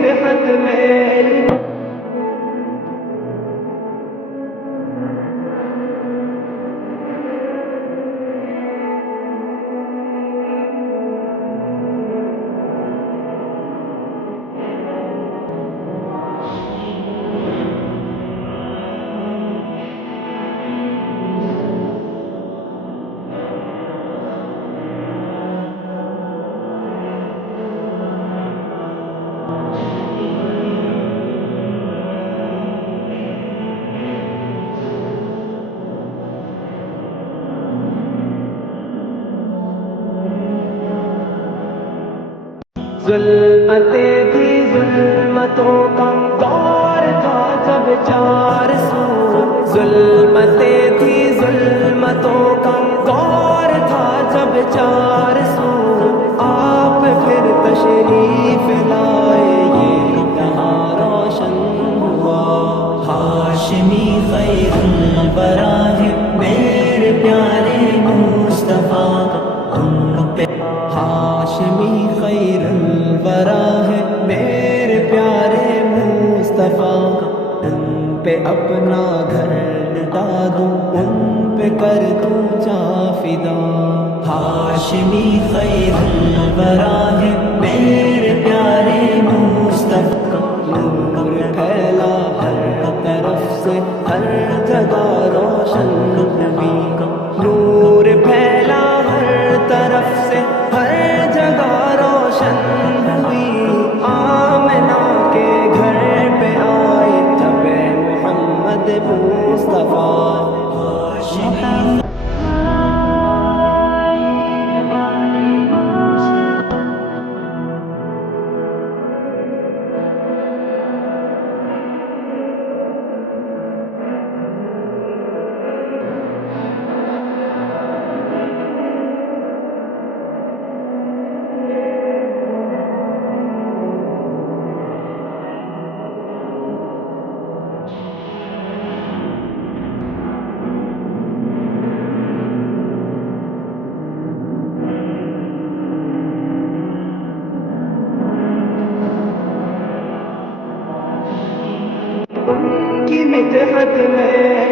मिदहत में। ज़ुल्मतें थी ज़ुल्मतों का दौर था जब चार सू। ज़ुल्मतें थी ज़ुल्मतों का दौर था जब चार सू। आप फिर तशरीफ लाए ये जहां रोशन हुआ। हाशमी खैरुल वरा है मेरे प्यारे मुस्तफा उन पे। हाशमी खैरुल वरा है मेरे प्यारे मुस्तफा उन पे अपना घर लुटा दूं, उन पे कर दूं जाफिदा। हाशमी खैरुल वरा है मेरे प्यारे मुस्तफा नूर फैला हर तरफ से हर जगह रोशन नबी का नूर फैला हर तरफ से हर जगह रोशन हुई। आमना के घर पे आए जब मोहम्मद मुस्तफा। उनकी मिदहत में